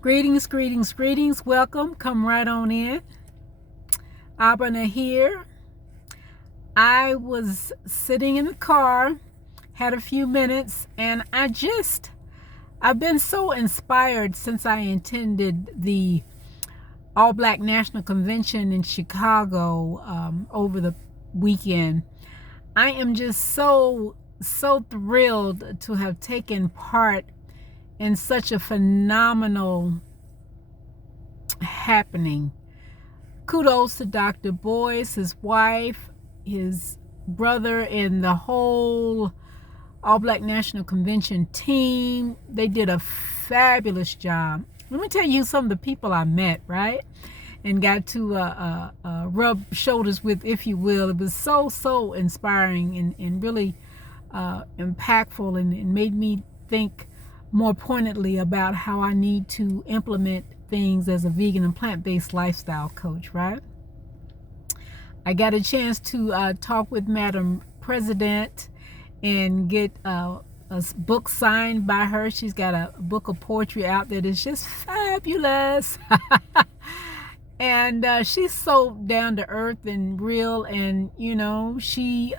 Greetings, greetings, greetings. Welcome. Come right on in. Abana here. I was sitting in the car, had a few minutes, and I've been so inspired since I attended the All Black National Convention in Chicago over the weekend. I am just so thrilled to have taken part in such a phenomenal happening. Kudos to Doctor Boyce, his wife, his brother, and the whole All Black National Convention team. They did a fabulous job. Let me tell you some of the people I met, right? And got to rub shoulders with, if you will. It was so inspiring and really impactful, and made me think more pointedly about how I need to implement things as a vegan and plant-based lifestyle coach, right? I got a chance to talk with Madam Prezident and get a book signed by her. She's got a book of poetry out that is just fabulous. And she's so down to earth and real, and she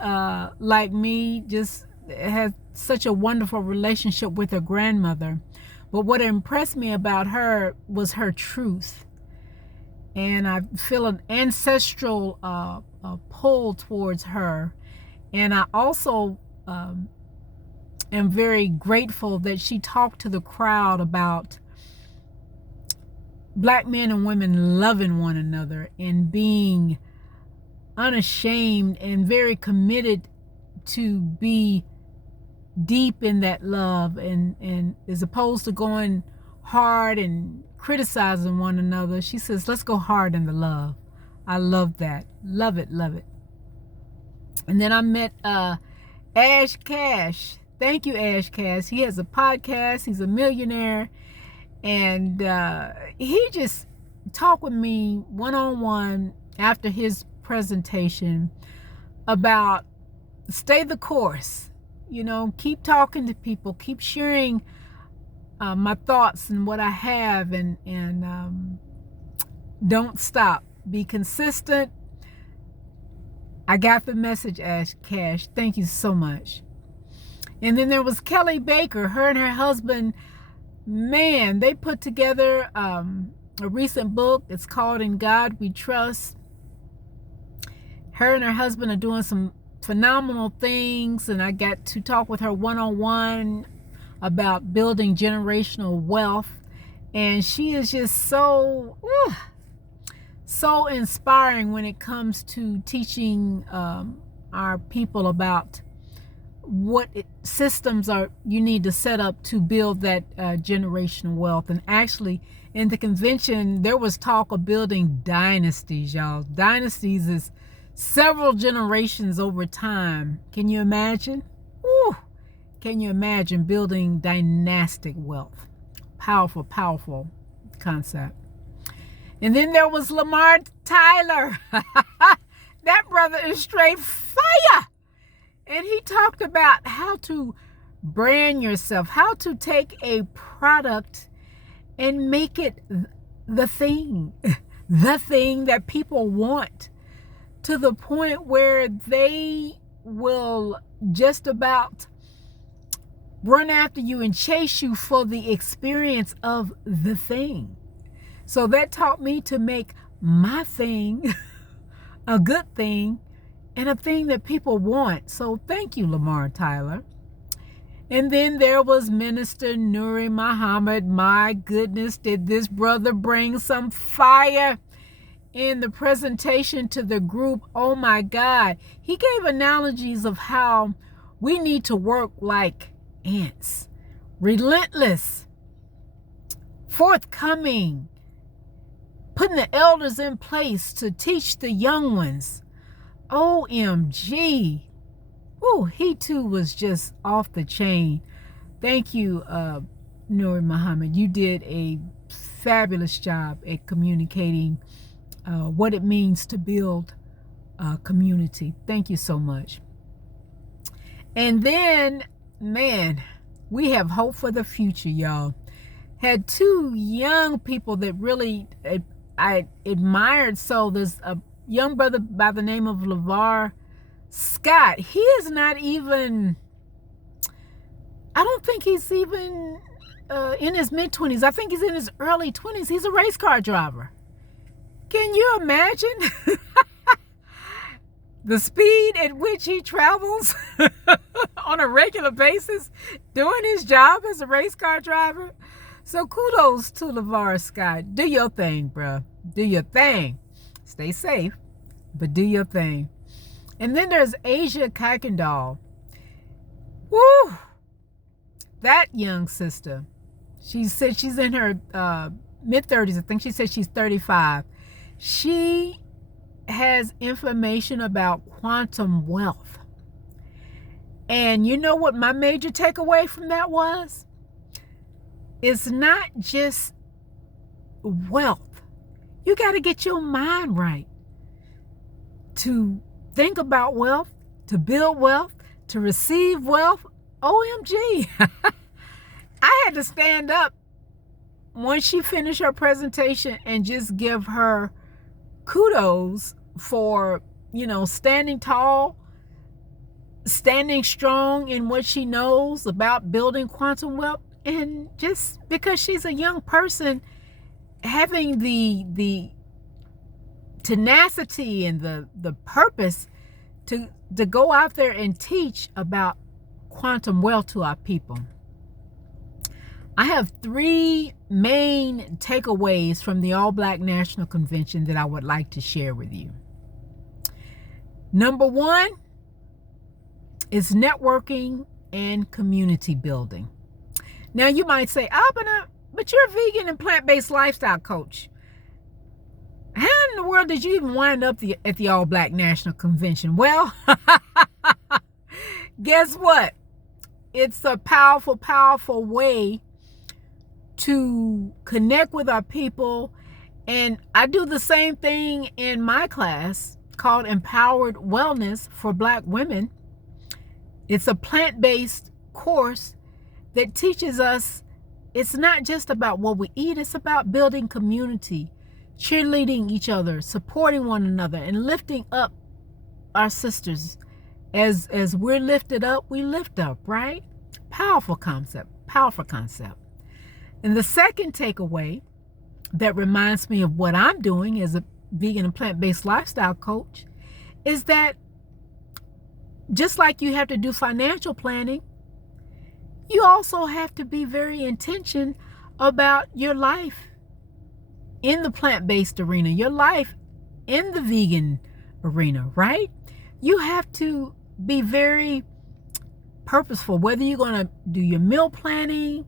like me just has such a wonderful relationship with her grandmother. But what impressed me about her was her truth, and I feel an ancestral pull towards her. And I also am very grateful that she talked to the crowd about Black men and women loving one another and being unashamed and very committed to be deep in that love, and as opposed to going hard and criticizing one another, she says, let's go hard in the love. I love that. Love it. And then I met Ash Cash. Thank you, Ash Cash. He has a podcast. He's a millionaire. And he just talked with me one-on-one after his presentation about stay the course. Keep talking to people, keep sharing my thoughts and what I have, and don't stop. Be consistent. I got the message, Ash Cash. Thank you so much. And then there was Kellie Baker. Her and her husband, man, they put together a recent book. It's called In God We Trust. Her and her husband are doing some phenomenal things, and I got to talk with her one-on-one about building generational wealth, and she is just so inspiring when it comes to teaching our people about what systems you need to set up to build that generational wealth. And actually, in the convention, there was talk of building dynasties, y'all. Dynasties is several generations over time. Can you imagine? Woo! Can you imagine building dynastic wealth? Powerful concept. And then there was Lamar Tyler. That brother is straight fire. And he talked about how to brand yourself, how to take a product and make it the thing that people want, to the point where they will just about run after you and chase you for the experience of the thing. So that taught me to make my thing a good thing and a thing that people want. So thank you, Lamar Tyler. And then there was Minister Nuri Muhammad. My goodness, did this brother bring some fire in the presentation to the group. Oh my God. He gave analogies of how we need to work like ants. Relentless. Forthcoming. Putting the elders in place to teach the young ones. OMG. Oh, he too was just off the chain. Thank you, Nuri Muhammad. You did a fabulous job at communicating what it means to build a community. Thank you so much. And then, man, we have hope for the future, y'all. had two young people that really I admired. So there's a young brother by the name of Lavar Scott. He is not even, I don't think he's even in his mid-20s. I think he's in his early 20s. He's a race car driver. Can you imagine the speed at which he travels on a regular basis doing his job as a race car driver? So kudos to Lavar Scott. Do your thing, bruh. Do your thing. Stay safe, but do your thing. And then there's Kuykendall. Woo! That young sister. She said she's in her mid-30s. I think she said she's 35. She has information about quantum wealth. And you know what my major takeaway from that was? It's not just wealth. You got to get your mind right to think about wealth, to build wealth, to receive wealth. OMG. I had to stand up once she finished her presentation and just give her kudos for, standing tall, standing strong in what she knows about building quantum wealth. And just because she's a young person, having the tenacity and the purpose to go out there and teach about quantum wealth to our people. I have 3 main takeaways from the All Black National Convention that I would like to share with you. Number 1 is networking and community building. Now you might say, but you're a vegan and plant-based lifestyle coach. How in the world did you even wind up at the All Black National Convention? Well, guess what? It's a powerful, powerful way to connect with our people. And I do the same thing in my class called Empowered Wellness for Black Women. It's a plant-based course that teaches us it's not just about what we eat, it's about building community, cheerleading each other, supporting one another, and lifting up our sisters. As we're lifted up, we lift up, right? Powerful concept, powerful concept. And the second takeaway that reminds me of what I'm doing as a vegan and plant-based lifestyle coach is that just like you have to do financial planning, you also have to be very intentional about your life in the plant-based arena, your life in the vegan arena, right? You have to be very purposeful, whether you're going to do your meal planning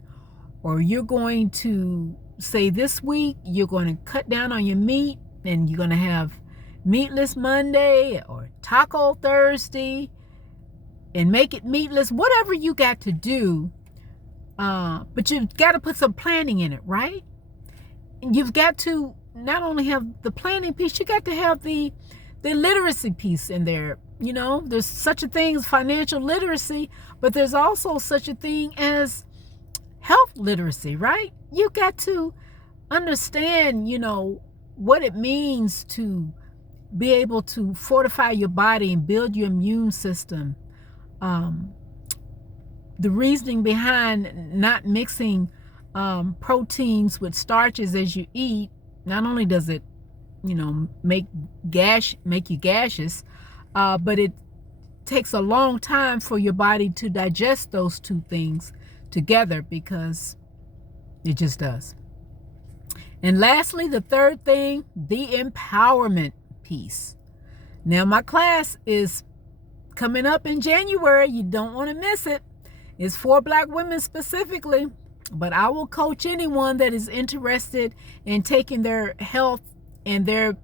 or you're going to say this week you're going to cut down on your meat and you're going to have meatless Monday or taco Thursday and make it meatless, whatever you got to do. But you've got to put some planning in it, right? And you've got to not only have the planning piece, you got to have the literacy piece in there. There's such a thing as financial literacy, but there's also such a thing as health literacy, right? You got to understand, what it means to be able to fortify your body and build your immune system. The reasoning behind not mixing proteins with starches as you eat, not only does it, make you gaseous, but it takes a long time for your body to digest those two things together because it just does. And lastly, the third thing, the empowerment piece. Now, my class is coming up in January. You don't want to miss it. It's for Black women specifically, but I will coach anyone that is interested in taking their health and their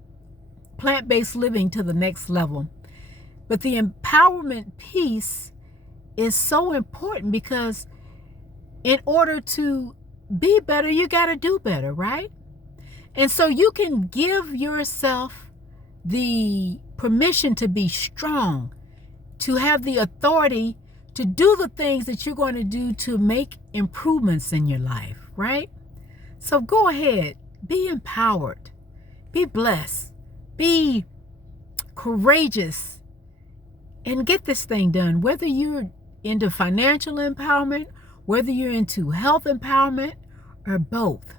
plant-based living to the next level. But the empowerment piece is so important because in order to be better, you got to do better, right? And so you can give yourself the permission to be strong, to have the authority to do the things that you're going to do to make improvements in your life, right? So go ahead, be empowered, be blessed, be courageous, and get this thing done. Whether you're into financial empowerment, whether you're into health empowerment, or both,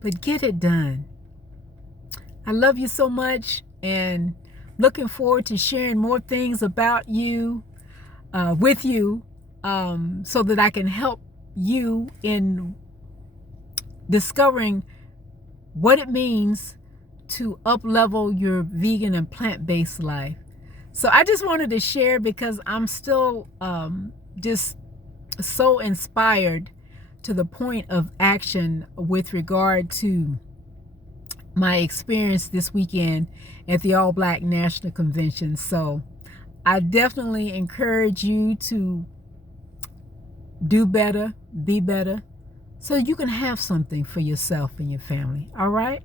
but get it done. I love you so much, and looking forward to sharing more things about you with you, so that I can help you in discovering what it means to up-level your vegan and plant-based life. So I just wanted to share because I'm still just so inspired to the point of action with regard to my experience this weekend at the All Black National Convention. So I definitely encourage you to do better, be better, so you can have something for yourself and your family. All right?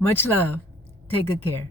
Much love. Take good care.